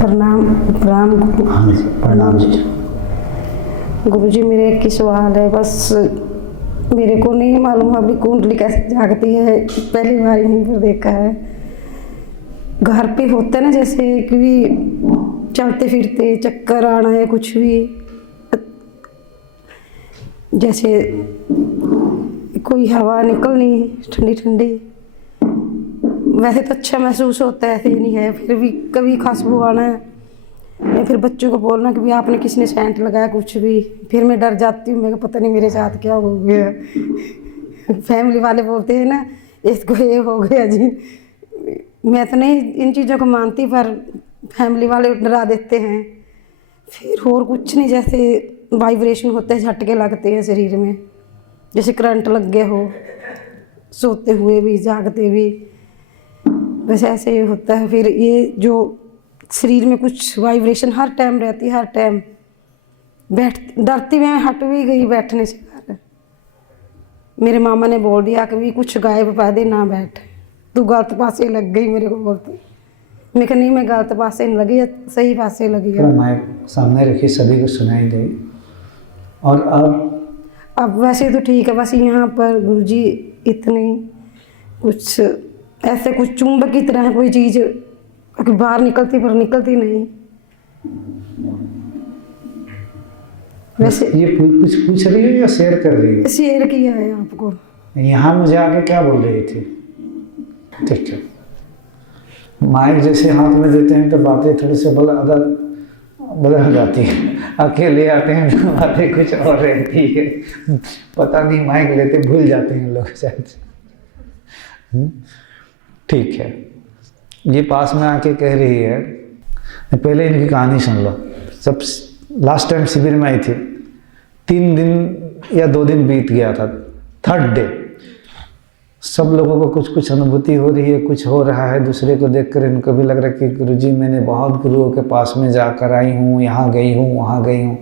प्रणाम प्रणाम हाँ जी, प्रणाम जी। गुरुजी, मेरे एक ही सवाल है बस। मेरे को नहीं मालूम अभी कुंडली कैसे जागती है, पहली बार यहीं पर देखा है। घर पे होता है ना, जैसे कि चलते फिरते चक्कर आना है, कुछ भी जैसे कोई हवा निकलनी ठंडी ठंडी, वैसे तो अच्छा महसूस होता है, ऐसे ही नहीं है। फिर भी कभी खुशबू आना है या फिर बच्चों को बोलना कि भी आपने किसने सेंट लगाया, कुछ भी, फिर मैं डर जाती हूँ। मैं पता नहीं मेरे साथ क्या हो गया। फैमिली वाले बोलते हैं ना इसको ये हो गया जी। मैं तो नहीं इन चीज़ों को मानती, पर फैमिली वाले डरा देते हैं। फिर और कुछ नहीं, जैसे वाइब्रेशन होते हैं, झटके लगते हैं शरीर में, जैसे करंट लग गया हो, सोते हुए भी जागते भी, वैसे ऐसे ही होता है। फिर ये जो शरीर में कुछ वाइब्रेशन हर टाइम रहती है, हर टाइम बैठ डरती मैं हट भी गई बैठने से। मेरे मामा ने बोल दिया कि भी कुछ गायब पा दे ना बैठ, तू गलत पासे लग गई। मेरे को बोलती, मैं कहा नहीं, मैं गलत पासे नहीं लगी, सही पासे लगी है। माइक सामने रखी, सभी को सुनाई दे। और अब वैसे तो ठीक है, बस यहाँ पर गुरुजी इतनी कुछ ऐसे कुछ चुंबक की तरह कोई चीज़ बाहर निकलती पर निकलती नहीं। वैसे ये कुछ पूछ रही है या शेयर कर रही है? शेयर किया है आपको। यहाँ मुझे आके क्या बोल रही थी? ठीक है, माइक जैसे हाथ में देते हैं तो बातें थोड़ी सी बदल जाती है। अकेले आते हैं तो बातें कुछ और रहती है, पता नहीं माइक लेते भूल जाते हैं लोग शायद। ठीक है, ये पास में आके कह रही है, पहले इनकी कहानी सुन लो। जब लास्ट टाइम शिविर में आई थी, 3 दिन या 2 दिन बीत गया था, 3rd डे सब लोगों को कुछ कुछ अनुभूति हो रही है, कुछ हो रहा है। दूसरे को देखकर इनको भी लग रहा है कि गुरुजी मैंने बहुत गुरुओं के पास में जाकर आई हूँ, यहाँ गई हूँ, वहाँ गई हूँ।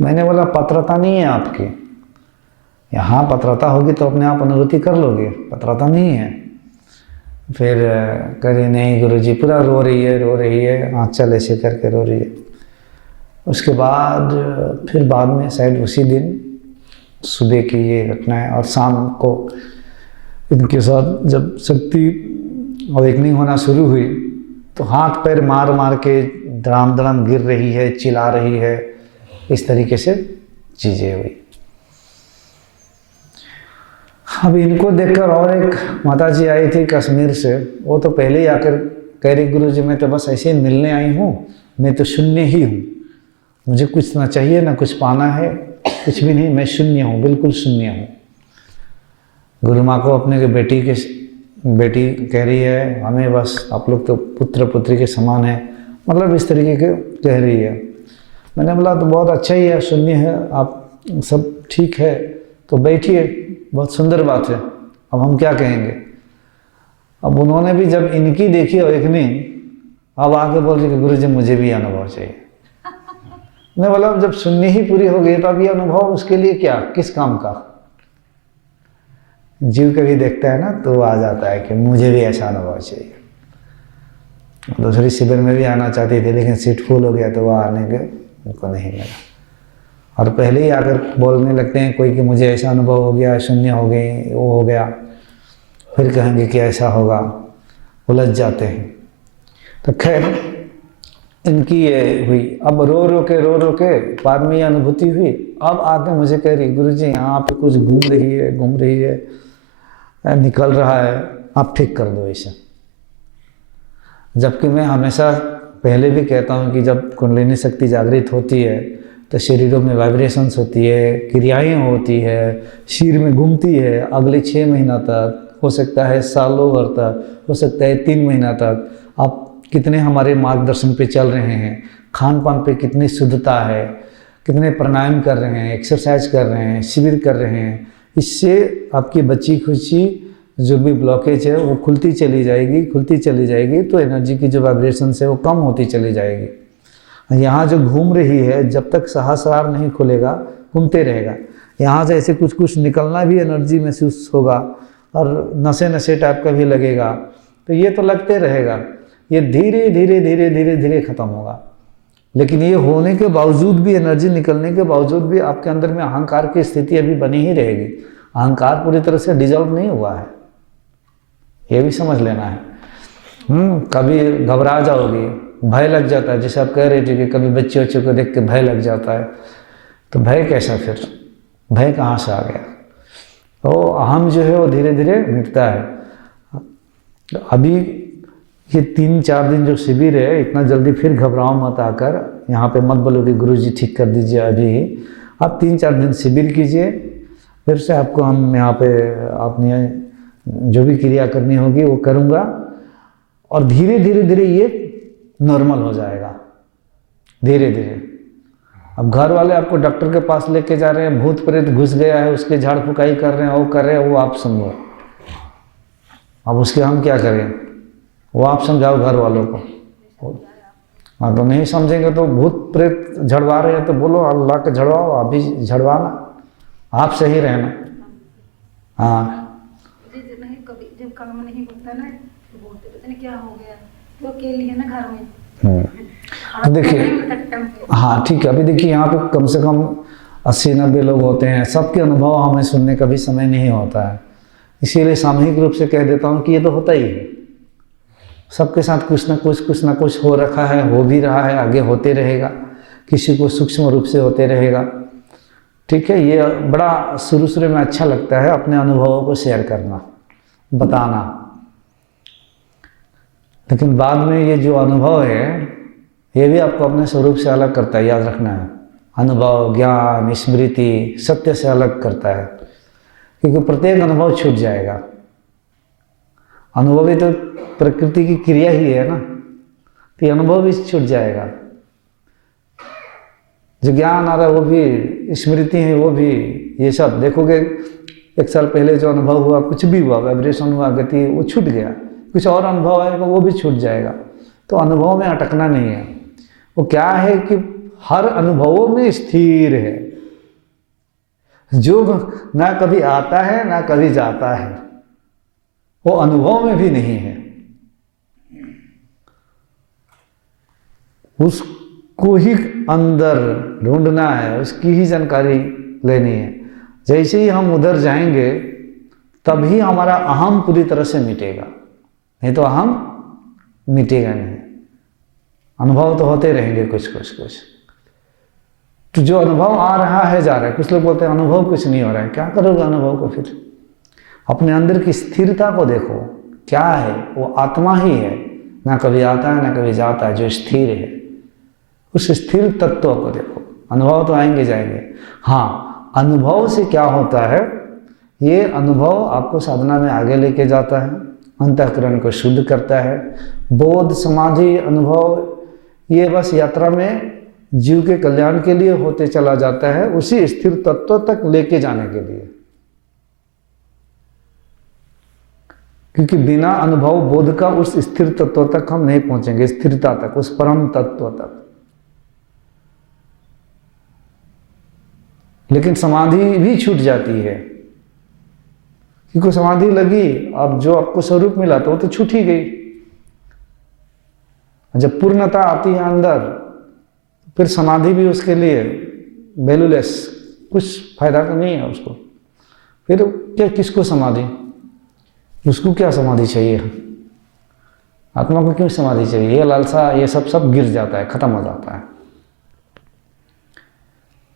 मैंने बोला पात्रता नहीं है आपकी, यहाँ पात्रता होगी तो अपने आप अनुभूति कर लोगे, पात्रता नहीं है। फिर कह नहीं गुरुजी, पूरा रो रही है, आँचल ऐसे करके रो रही है। उसके बाद फिर बाद में शायद उसी दिन सुबह की ये घटना है। और शाम को इनके साथ जब शक्ति अवेकनिंग होना शुरू हुई तो हाथ पैर मार मार के धड़ाम धड़ाम गिर रही है, चिल्ला रही है, इस तरीके से चीज़ें हुई। अब इनको देखकर और एक माता जी आई थी कश्मीर से, वो तो पहले ही आकर कह रही गुरुजी मैं तो बस ऐसे ही मिलने आई हूँ, मैं तो शून्य ही हूँ, मुझे कुछ ना चाहिए ना कुछ पाना है, कुछ भी नहीं, मैं शून्य हूँ, बिल्कुल शून्य हूँ। गुरु माँ को अपने बेटी कह रही है हमें बस आप लोग तो पुत्र पुत्री के समान है, मतलब इस तरीके के कह रही है। मैंने बोला तो बहुत अच्छा ही है, शून्य है, आप सब ठीक है तो बैठिए, बहुत सुंदर बात है, अब हम क्या कहेंगे। अब उन्होंने भी जब इनकी देखी अवेकनिंग, अब आके बोल रही कि गुरुजी मुझे भी अनुभव चाहिए। मैं बोला जब शून्य ही पूरी हो गई तो अब ये अनुभव उसके लिए क्या, किस काम का। जीव कभी देखता है ना तो आ जाता है कि मुझे भी ऐसा अनुभव चाहिए। दूसरी शिविर में भी आना चाहती थी लेकिन सीट फुल हो गया तो वह आने के उनको नहीं मिला। और पहले ही आकर बोलने लगते हैं कोई कि मुझे ऐसा अनुभव हो गया, शून्य हो गई, वो हो गया, फिर कहेंगे कि ऐसा होगा, उलझ जाते हैं। तो खैर इनकी ये हुई। अब रो रो के बाद में ये अनुभूति हुई। अब आके मुझे कह रही गुरुजी यहाँ पे कुछ घूम रही है, निकल रहा है, आप ठीक कर दो इसे। जबकि मैं हमेशा पहले भी कहता हूँ कि जब कुंडलिनी शक्ति जागृत होती है तो शरीरों में वाइब्रेशंस होती है, क्रियाएं होती है, शरीर में घूमती है। अगले 6 महीना तक, हो सकता है सालों भर तक, हो सकता है 3 महीना तक। आप कितने हमारे मार्गदर्शन पे चल रहे हैं, खान पान पे कितनी शुद्धता है, कितने प्राणायाम कर रहे हैं, एक्सरसाइज कर रहे हैं, शिविर कर रहे हैं, इससे आपकी बची खुची जो भी ब्लॉकेज है वो खुलती चली जाएगी। तो एनर्जी की जो वाइब्रेशन है वो कम होती चली जाएगी। यहाँ जो घूम रही है, जब तक सहस्रार नहीं खुलेगा घूमते रहेगा। यहाँ से ऐसे कुछ कुछ निकलना भी एनर्जी महसूस होगा और नशे टाइप का भी लगेगा, तो ये तो लगते रहेगा। ये धीरे धीरे धीरे धीरे धीरे खत्म होगा। लेकिन ये होने के बावजूद भी, एनर्जी निकलने के बावजूद भी आपके अंदर में अहंकार की स्थिति अभी बनी ही रहेगी। अहंकार पूरी तरह से डिजॉल्व नहीं हुआ है, ये भी समझ लेना है। कभी घबरा जाओगे, भय लग जाता है, जैसे आप कह रहे थे कि कभी बच्चे बच्चों को देख के भय लग जाता है, तो भय कैसा, फिर भय कहाँ से आ गया? तो अहम जो है वो धीरे धीरे मिटता है। अभी ये 3-4 दिन जो शिविर है, इतना जल्दी फिर घबराओ मत आकर, यहाँ पे मत बोलो कि गुरुजी ठीक कर दीजिए अभी ही। आप 3-4 दिन शिविर कीजिए, फिर से आपको हम यहाँ पे आपने जो भी क्रिया करनी होगी वो करूँगा, और धीरे धीरे धीरे ये नॉर्मल हो जाएगा, धीरे धीरे। अब घर वाले आपको डॉक्टर के पास लेके जा रहे हैं, भूत प्रेत घुस गया है, उसके झाड़ फुकाई कर रहे हैं, वो कर रहे हैं, वो आप समझो। अब उसके हम क्या करें, वो आप समझाओ घर वालों को। हाँ, तो नहीं समझेंगे तो भूत प्रेत झड़वा रहे हैं तो बोलो अल्लाह के झड़वाओ, अभी झड़वाना, आप सही रहना। हाँ नहीं, कभी जब काम नहीं होता ना तो बोलते पता नहीं क्या हो गया, तो अकेली है ना घर में। तो देखिए, हाँ ठीक है, अभी देखिए यहाँ पे कम से कम 80-90 लोग होते हैं, सबके अनुभव हमें सुनने का भी समय नहीं होता है, इसीलिए सामूहिक रूप से कह देता हूँ कि ये तो होता ही है, सबके साथ कुछ ना कुछ हो रखा है, हो भी रहा है, आगे होते रहेगा, किसी को सूक्ष्म रूप से होते रहेगा। ठीक है, ये बड़ा शुरू में अच्छा लगता है अपने अनुभवों को शेयर करना, बताना, लेकिन बाद में ये जो अनुभव है ये भी आपको अपने स्वरूप से अलग करता है, याद रखना है। अनुभव, ज्ञान, स्मृति सत्य से अलग करता है, क्योंकि प्रत्येक अनुभव छूट जाएगा। अनुभव ही तो प्रकृति की क्रिया ही है ना, तो ये अनुभव भी छूट जाएगा। जो ज्ञान आ रहा है वो भी, स्मृति है वो भी, ये सब देखोगे 1 साल पहले जो अनुभव हुआ, कुछ भी हुआ, वाइब्रेशन हुआ, गति, वो छूट गया, कुछ और अनुभव आएगा वो भी छूट जाएगा। तो अनुभव में अटकना नहीं है, वो क्या है कि हर अनुभवों में स्थिर है, जो ना कभी आता है ना कभी जाता है, वो अनुभव में भी नहीं है। उसको ही अंदर ढूंढना है, उसकी ही जानकारी लेनी है। जैसे ही हम उधर जाएंगे तभी हमारा अहम पूरी तरह से मिटेगा, नहीं तो अहम मिटेगा नहीं। अनुभव तो होते रहेंगे कुछ। तो जो अनुभव आ रहा है जा रहा है, कुछ लोग बोलते हैं अनुभव कुछ नहीं हो रहा है, क्या करोगे अनुभव को? फिर अपने अंदर की स्थिरता को देखो, क्या है वो? आत्मा ही है, ना कभी आता है ना कभी जाता है, जो स्थिर है, उस स्थिर तत्व को देखो। अनुभव तो आएंगे जाएंगे। हाँ, अनुभव से क्या होता है, ये अनुभव आपको साधना में आगे लेके जाता है, अंतःकरण को शुद्ध करता है। बोध, समाधि, अनुभव ये बस यात्रा में जीव के कल्याण के लिए होते चला जाता है, उसी स्थिर तत्व तक लेके जाने के लिए। क्योंकि बिना अनुभव बोध का उस स्थिर तत्व तक हम नहीं पहुंचेंगे, स्थिरता तक, उस परम तत्व तक। लेकिन समाधि भी छूट जाती है, क्योंकि समाधि लगी, अब जो आपको स्वरूप मिला तो वो तो छूट ही गई। जब पूर्णता आती है अंदर, फिर समाधि भी उसके लिए वैल्यूलेस, कुछ फायदा तो नहीं है उसको। फिर क्या, किसको समाधि, उसको क्या समाधि चाहिए? आत्मा को क्यों समाधि चाहिए? ये लालसा, ये सब गिर जाता है, खत्म हो जाता है।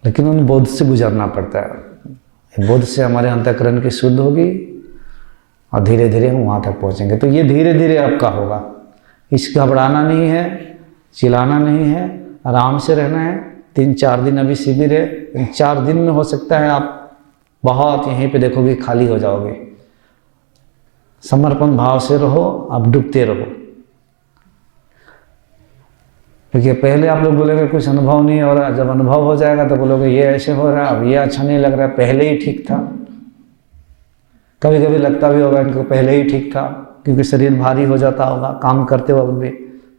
लेकिन उन बोध से गुजरना पड़ता है, बोध से हमारे अंतःकरण की शुद्ध होगी और धीरे धीरे हम वहाँ तक पहुँचेंगे। तो ये धीरे धीरे आपका होगा, इस घबराना नहीं है, चिल्लाना नहीं है, आराम से रहना है। 3-4 दिन अभी शिविर है, इन 4 दिन में हो सकता है आप बहुत यहीं पे देखोगे खाली हो जाओगे। समर्पण भाव से रहो, आप डूबते रहो। देखिए, पहले आप लोग बोलेंगे कुछ अनुभव नहीं हो रहा, जब अनुभव हो जाएगा तो बोलोगे ये ऐसे हो रहा है, अब ये अच्छा नहीं लग रहा है, पहले ही ठीक था। कभी कभी लगता भी होगा इनको पहले ही ठीक था, क्योंकि शरीर भारी हो जाता होगा, काम करते वक्त भी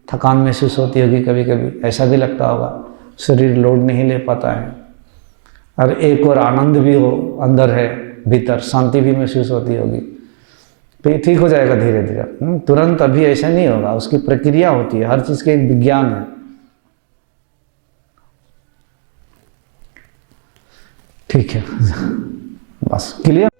थकान महसूस होती होगी, कभी कभी ऐसा भी लगता होगा, शरीर लोड नहीं ले पाता है। और एक और आनंद भी हो अंदर है, भीतर शांति भी महसूस होती होगी। तो ये ठीक हो जाएगा धीरे धीरे। तुरंत अभी ऐसा नहीं होगा, उसकी प्रक्रिया होती है, हर चीज़ के एक विज्ञान है। ठीक है, बस क्लियर।